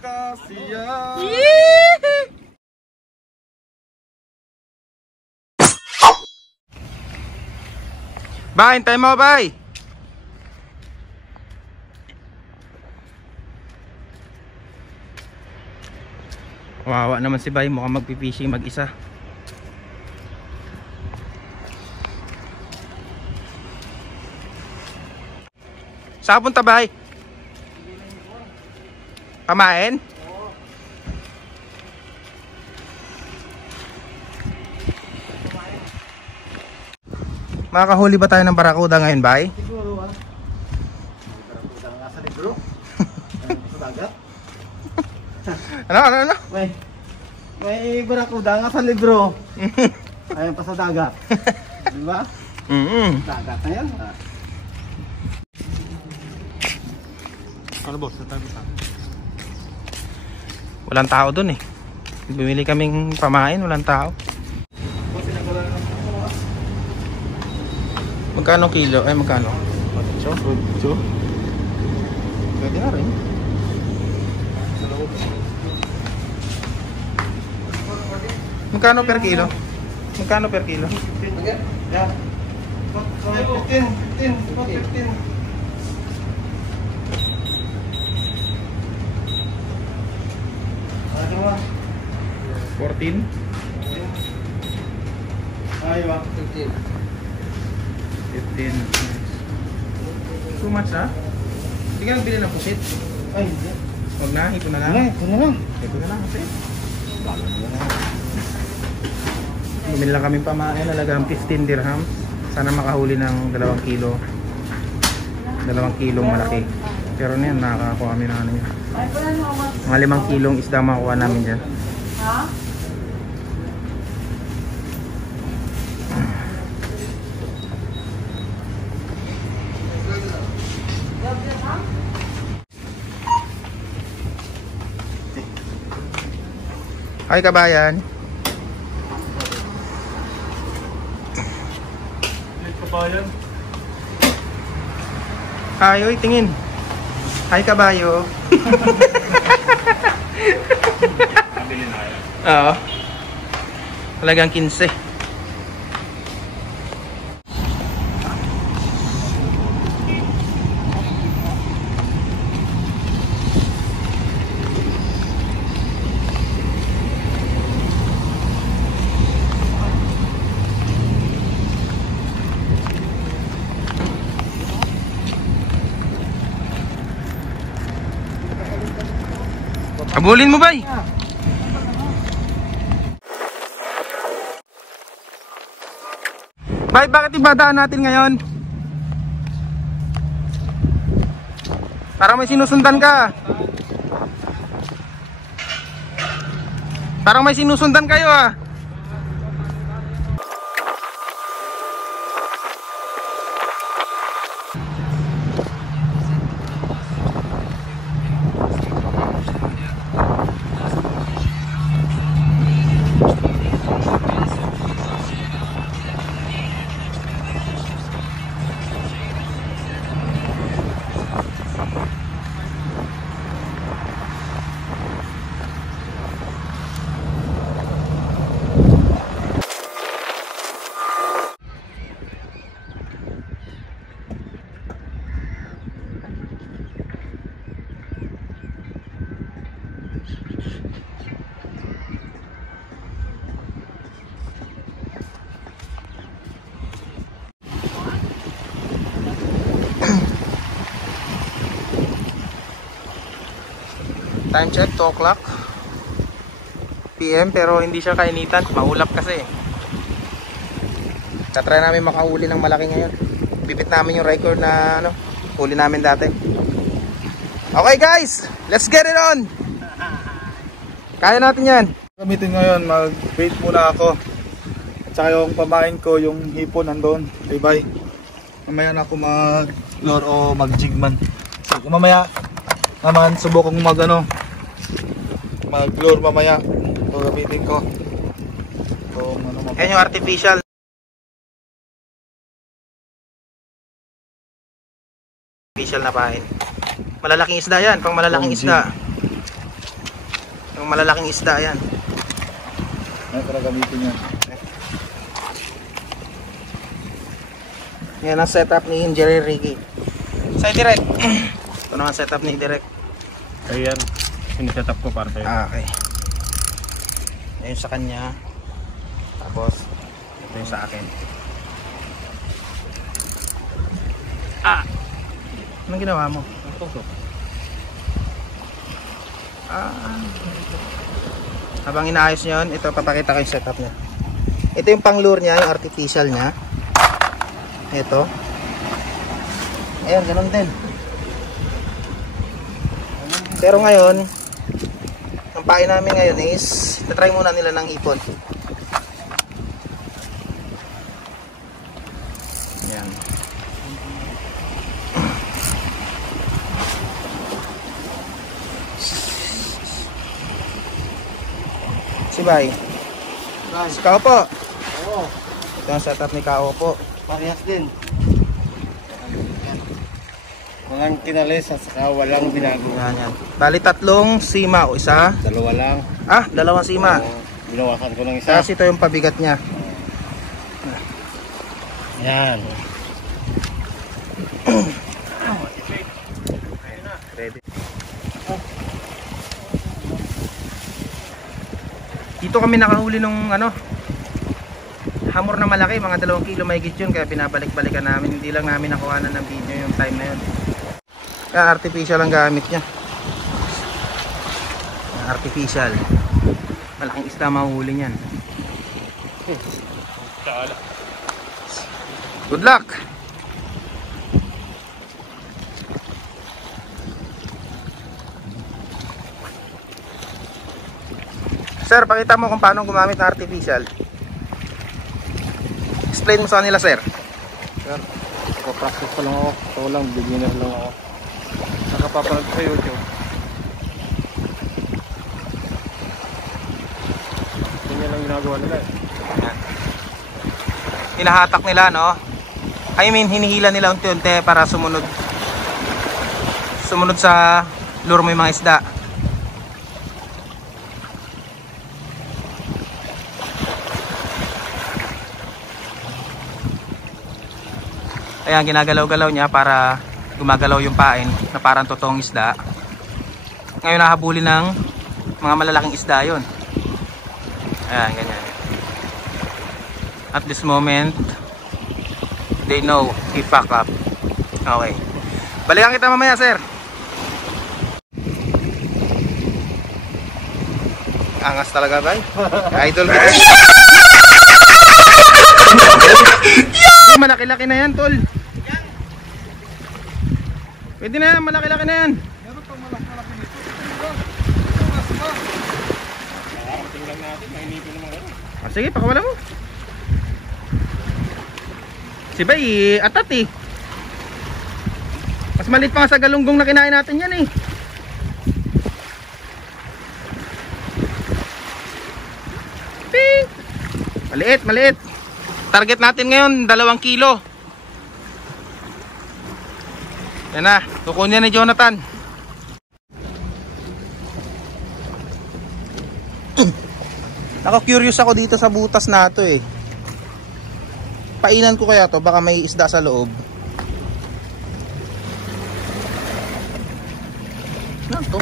kasiyan. Bay, hintay mo, bay. Wawa naman si bay, mukhang magpipishing mag-isa. Saan punta, bay? Pamain? Makakahuli ba tayo ng barakuda ngayon, bay? Siguro ah. Barakuda nga sa libro. Sa dagat. Ano? May barakuda nga sa libro. Ayun pa sa dagat. Diba? Dagat na yan. Ano boss? Walang tao dun eh. Bumili kaming pamain, walang tao. Magkano kilo? Ay magkano? 8? Pwede na rin. Magkano per kilo? Magkano per kilo? 15. Yeah. 15. 14? Aywa, 15. 15. Too much ha? Hindi ka nagbili ng pusit? Ay, hindi. Huwag na, ito na lang. Ito na lang. Ito na lang kasi. Bumili lang kami pamain, halagang 15 dirham. Sana makahuli ng 2 kilo. 2 kilong malaki. Pero niyan, nakakakuha kami ng ano yan. Mga 5 kilong isda makuha namin dyan. Ha? Hi kabayan. Kabayan. Hi, oy, tingin. Hi kabayo. Nabili na yan. Oo. Talagang 15. Abulin mo, bay. Bay, bakit ibadaan natin ngayon? Parang may sinusundan ka. Parang may sinusundan kayo ah. Time check, 2 o'clock PM, pero hindi siya kainitan, maulap kasi. Tatry namin makahuli ng malaki ngayon. Bibit namin yung record na ano, huli namin dati. Okay guys, let's get it on. Kaya natin yan. Gamitin ngayon, mag-bait muna ako. Tsaka yung pamain ko, yung hipon nandun. Bye-bye. Mamaya na ako mag-lure o mag-jig man. So kung mamaya naman, subukong mag-lure mamaya. Ito gamitin ko. Kung ano Yan yung artificial. Artificial na pain. Malalaking isda yan, pang malalaking isda. Yung malalaking isda yan. Ano para gamitin yan? Yan ang setup ni Jerry Ricky. Sa direct. Ito naman setup ni direct. Ayan, siniset up ko para sa'yo. Okay. Ayun sa kanya. Tapos ito yung sa akin. Anong ginawa mo? Habang inaayos nyo yun, ito papakita ko yung setup nya. Ito yung pang lure nya, yung artificial nya. Ito. Ayan, ganun din. Pero ngayon, ang pain namin ngayon is tatry muna nila ng hipon. Ayan. Si Bay. Si Kao po. Oo, Ito ang setup ni Kao po. parehas din. Walang kinalis at saka walang binago. Yan, yan. Bali tatlong sima o isa. Dalawa lang. Dalawang sima. Binawasan ko ng isa. Tapos ito yung pabigat niya. Yan. Ready. Dito kami nakahuli nung hamor na malaki, mga 2 kilo mahigit yun, kaya pinabalik-balikan namin. Hindi lang namin nakuhanan ng video yung time na yun. Kaya artificial ang gamit niya. Artificial. Malaking isda mahuhuli niyan. Good luck! Sir, pakita mo kung paano gumamit ng artificial. Explain mo sa kanila, sir. Sir, nakapractice pa lang ako. Ito lang, beginner lang ako. Nakapapanood sa YouTube. Ganyan lang ginagawa nila eh. Hinahatak nila, no? I mean, hinihila nila unti-unti para sumunod sa lure mo yung mga isda. Ayan, ginagalaw-galaw niya para gumagalaw yung pain na parang totoong isda. Ngayon nahabulin ng mga malalaking isda yon. Ayan, ganyan. At this moment, they know he fuck up. Okay. Balikan kita mamaya, sir. Angas talaga, bay. Idol kita. Malaki-laki na yan, tol. Pwede na yan, malaki-laki na yan. Meron pang malaki nito. Tingnan natin, mahinipin naman kayo. Sige, pakawala mo. Si Bay, atat eh. Mas maliit pa nga sa galunggong na kinain natin yan eh. Ping! Maliit, maliit. Target natin ngayon 2 kilo. Yan na, kukunin ni Jonathan. Ako curious ako dito sa butas na to eh. Painan ko kaya to, baka may isda sa loob. Ano to?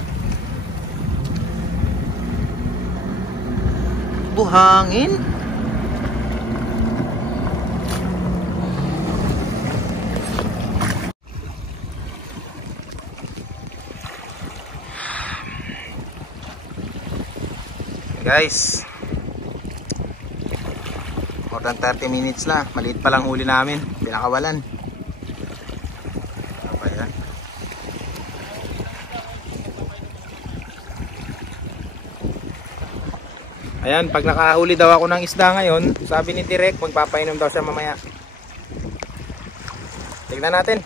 Buhangin? Guys, more than 30 minutes na. Maliit pa lang huli namin. Pinakawalan. Apa yan? Ayan, pag nakahuli daw ako ng isda ngayon, sabi ni Direk, magpapainom daw siya mamaya. Tignan natin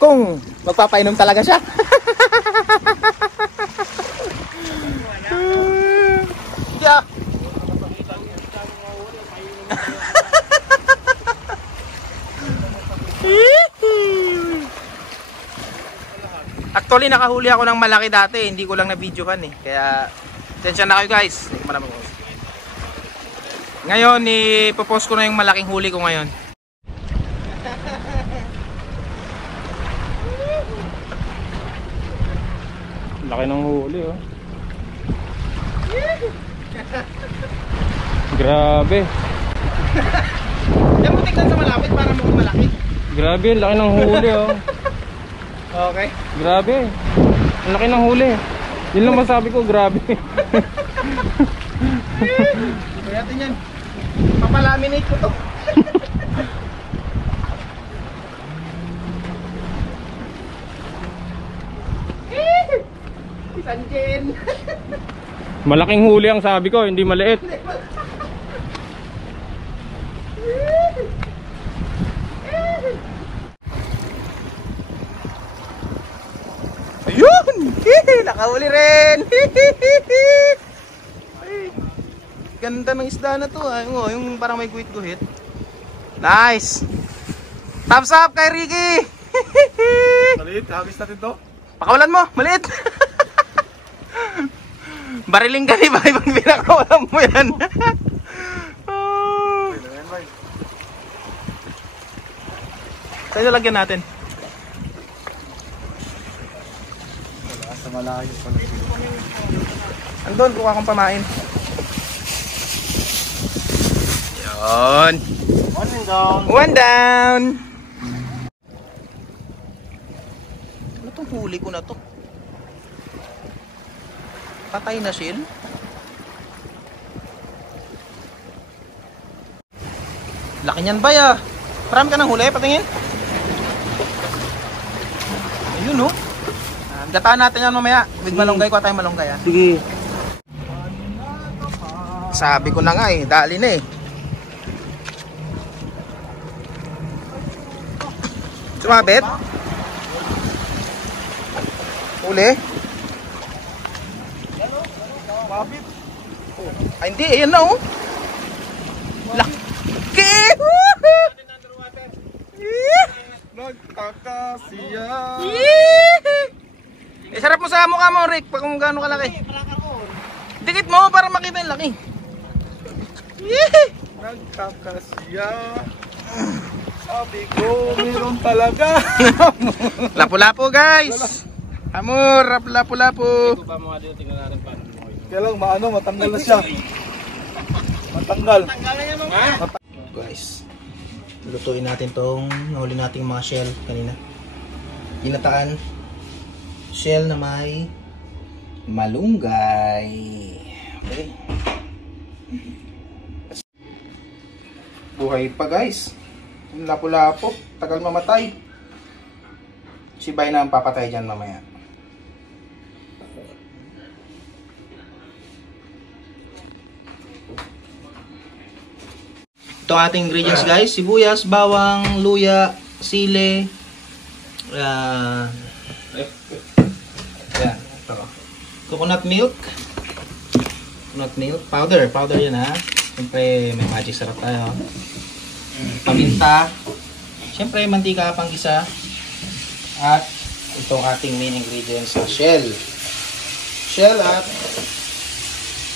kung magpapainom talaga siya. Yeah. Actually, nakahuli ako ng malaki dati. Hindi ko lang na-videohan eh. Kaya, tensya na kayo guys. Hindi ko man na-post. Ngayon, ipopost ko na yung malaking huli ko ngayon. Laki ng huli, oh. Grabe. Diyan mo tignan sa malapit para mukhang malaki. Grabe, laki ng huli, oh. Okay. Grabe. Ang laki ng huli. Yun lang masabi ko, grabe. Ito natin yan. Papalaminate ko to. Sanjen. Malaking huli ang sabi ko, hindi maliit. Ayun! Nakahuli rin! Ay, ganda ng isda na to. Ay, yung parang may guhit-guhit. Nice! Thumbs up kay Ricky! Maliit, habis natin to. Pakawalan mo! Maliit! Bariling ka ni Bay pag pinakawalan mo yan. Saan lagyan natin? Wala, sa malayo pala. Andun, kuha kong pamain. Yun. One down. One down. Ano tong huli ko na to? Patay na shell. Laki niyan ba ya? Marami ka ng huli, patingin. Ayun oh. Gataan natin yan mamaya. With malunggay, kuha tayong malunggay ah. Sige. Sabi ko na nga eh, dali na eh. Sumabit? Huli? Mabit. Ay hindi, ayan na oh. Laki! Nagkakasiya. Eh, sarap mo sa mukha mo, Rick, pag kung gaano kalaki. Dikit mo para makita yung laki. Nagkakasiya. Sabi ko, meron talaga. Lapu-lapu guys. Amor, lapu-lapu. Kaya lang matanggal na siya. Matanggal. Guys, lutuin natin tong nahuli nating mga shell kanina. Ginataan shell na may malunggay. Okay. Buhay pa guys. Yung lapu-lapu, tagal mamatay. Si Bay na ang papatay dyan mamaya. Ito ating ingredients guys, sibuyas, bawang, luya, sili, yan, ito. Coconut milk, powder yan ha. Siyempre may magic sarap tayo. Paminta, siyempre mantika panggisa, at itong ating main ingredients sa shell at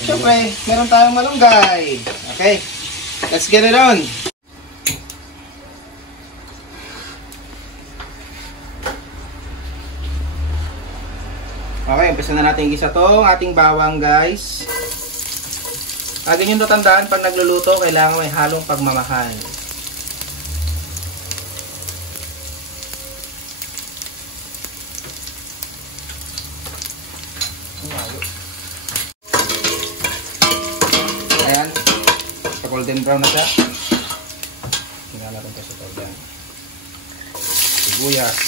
siyempre meron tayong malunggay. Okay, let's get it on. Okay, umpisa na natin gisa tong ating bawang guys. Lagi nyo tatandaan pag nagluluto kailangan may halong pagmamahal. Ayan, sa golden brown na siya. Tingnan natin pa sa tawag. Sibuyas.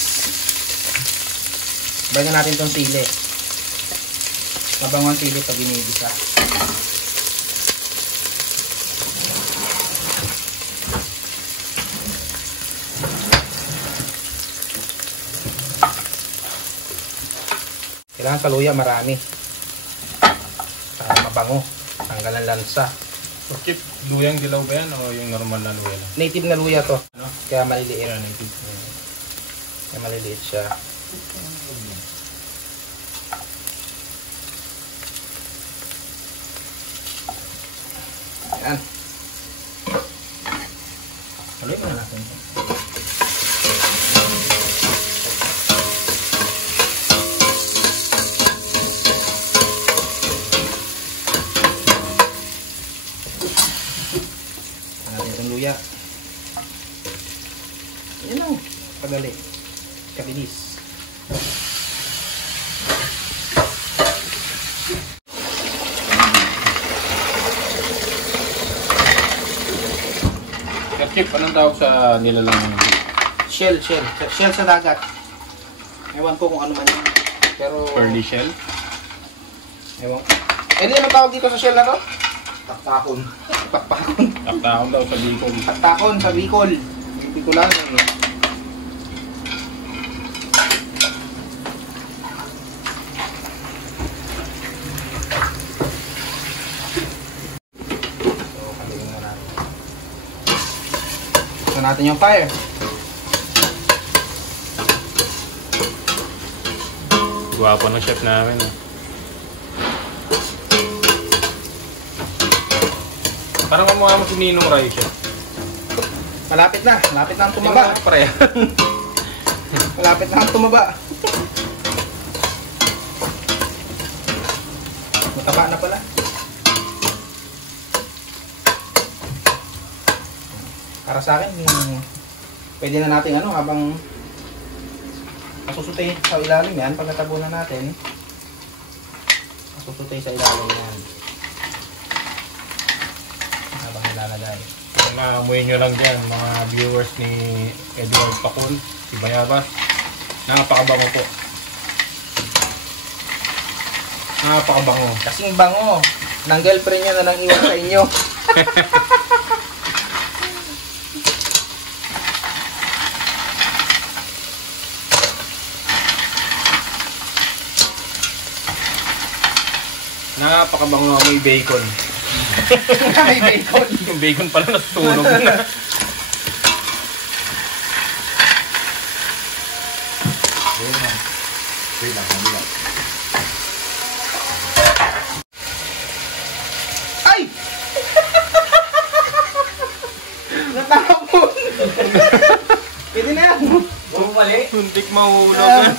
Bayan natin itong sili. Mabango ang sili pag ginigisa. Kailangan sa luya marami para mabango, tanggal ang lansa. Bakit luyang dilaw ba yan o yung normal na luya lang? Native na luya to, Ano? kaya maliliit. Native. Kaya maliliit siya. Ayan. Haluin na natin ito. Luya. Yan lang. Kadali. Kabilis. Chip, anong tawag sa nilalang? Shell sa dagat. Ewan ko kung ano man yun. Pero... Pearly shell? Ewan. Eh, ano tawag dito sa shell na to? Taktakon. Pakpakon. Taktakon daw sa Bicol. Taktakon sa Bicol. Yung Bicolan eh. So, kaluin na natin. Gusto natin yung fire. Gwapo ng chef namin. Parang mamukha mo si Ninong Rai siya. Malapit na ang tumaba. Pre. Malapit na ang tumaba. Mataba na pala. Para sa akin, pwede na natin habang masusutay sa ilalim yan, pag natabunan natin, masusutay sa ilalim yan. Habang nilalagay. Kung naamoy nyo lang dyan, mga viewers ni Edward Pacul, si Bayabas, napakabango po. Napakabango. Kasing bango ng girlfriend niya na nang iwan sa inyo. Napakabango, may bacon. May bacon. Yung bacon pala nasusunog na. Ay! Natapon! Pwede na yan. Bumali. Huntik mahulog.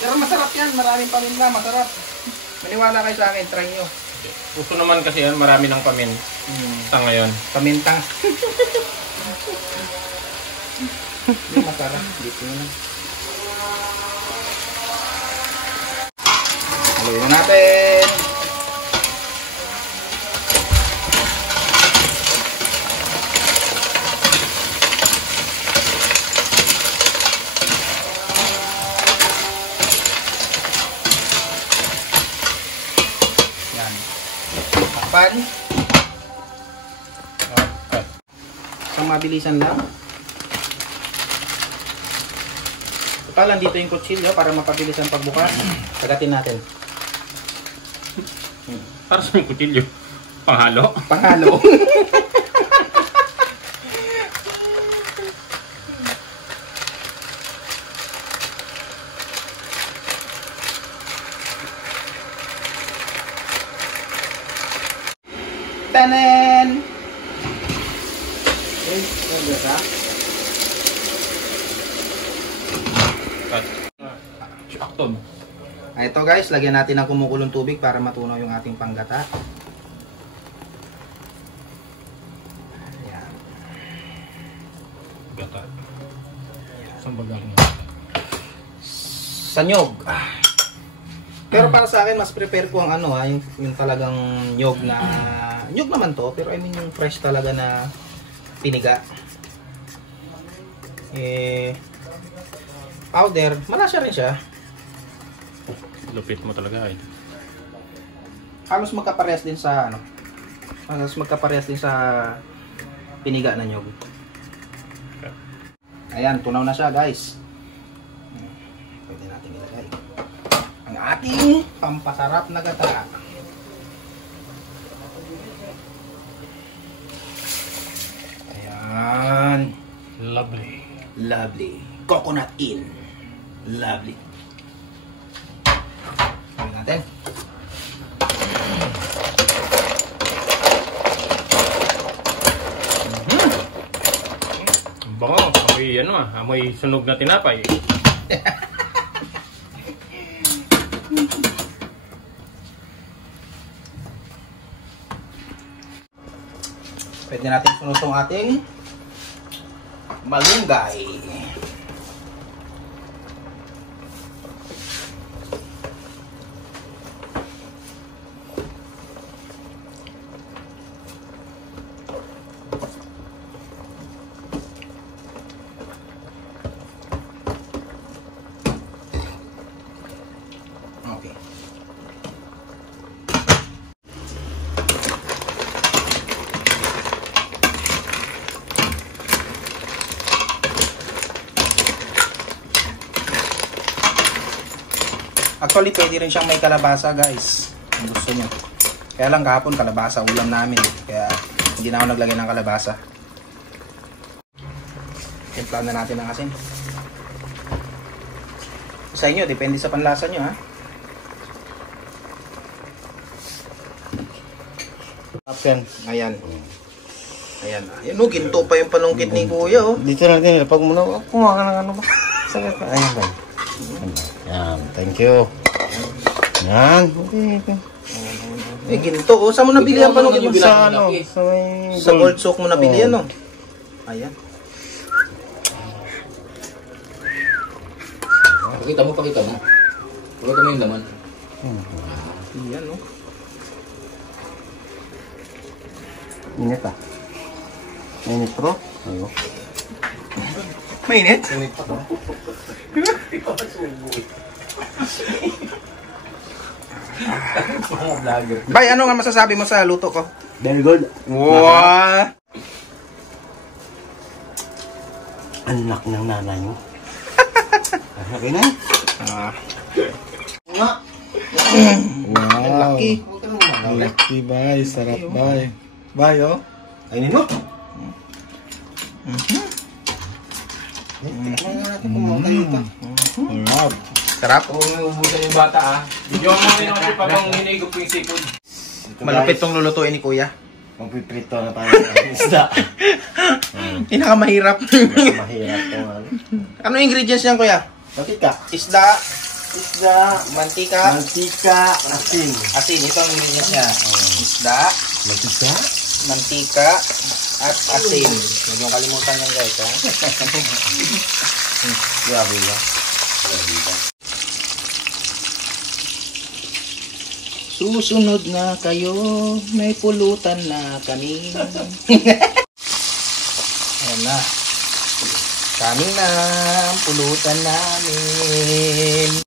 Pero masarap yan. Maraming paminta. Masarap. Maniwala kayo sa akin. Try nyo. Gusto naman kasi yan, marami ng pamin sa ngayon. Paminta. Hindi masarap. Dito na. Haluin na natin. Yan. Takpan. Isang mabilisan lang. Total, dito yung kutsilyo para mapabilis ang pagbukas. Kagatin natin. Para sa yung kutilyo. Panghalo. Panghalo. Tanan! Sakton. Ito guys, lagyan natin ng kumukulong tubig para matunaw yung ating panggata. Ayan. Gata. Saan ba galing? Sa nyog. Pero para sa akin, mas prepare ko ang yung talagang nyog na, nyog naman to, pero I mean yung fresh talaga na piniga. Powder, malasa rin siya. Lupit mo talaga eh. Halos magkaparehas din sa halos magkaparehas din sa piniga na nyog. Ayan, tunaw na siya guys. Pwede natin ilagay ang ating pampasarap na gata. Ayan. Lovely. Lovely. Coconut in. Lovely. natin. Bango, amoy ano amoy sunog na tinapay. Pwede natin sunod itong ating malunggay. Okay. Actually, pwede rin siyang may kalabasa, guys. Kung gusto nyo. Kaya lang kahapon kalabasa, ulam namin. Kaya hindi na ako naglagay ng kalabasa. Timplahan na natin ng asin. Sa inyo, depende sa panlasa nyo, ha. Ayan. Ayan. Ayan. Ayan, oh, ginto pa yung panungkit ni Kuya, oh. Dito lang din, pag muna, kumuha ka ng ano ba? Sakit pa. Ayan ba? Yan, thank you. Yan. Eh, ginto, oh. Saan mo nabili ang panungkit mo? Sa ano? Sa may... Sa Gold Soak mo nabili, ano? Ayan. Pakita mo. Pakita mo yung laman. Ayan, oh. Init ah. Init bro. Ayo. Mainit? Init pa ba? Bay, ano nga masasabi mo sa luto ko? Very good. Wow! Anak ng nanay mo. Okay na? Ah, Wow. laki. Laki, bay. Sarap, bay. Bay, oh. Kainin mo. Sarap. Sarap. Kung may ubusan yung bata Video mo rin ako pag hinigop yung sipon. Malupit tong lulutuin ni Kuya. Magpiprito na tayo ng isda. Pinakamahirap. Mahirap to ano. Ano ingredients niyan, Kuya? Bakit ka? Isda, Isda, mantika, mantika, asin. asin. Ito ang ingredients niya. Isda, Mantika? mantika, at asin. Huwag yung kalimutan yan, guys. Ha? Grabe ba? Susunod na kayo, may pulutan na kami. Ayan na. Kami na ang pulutan namin.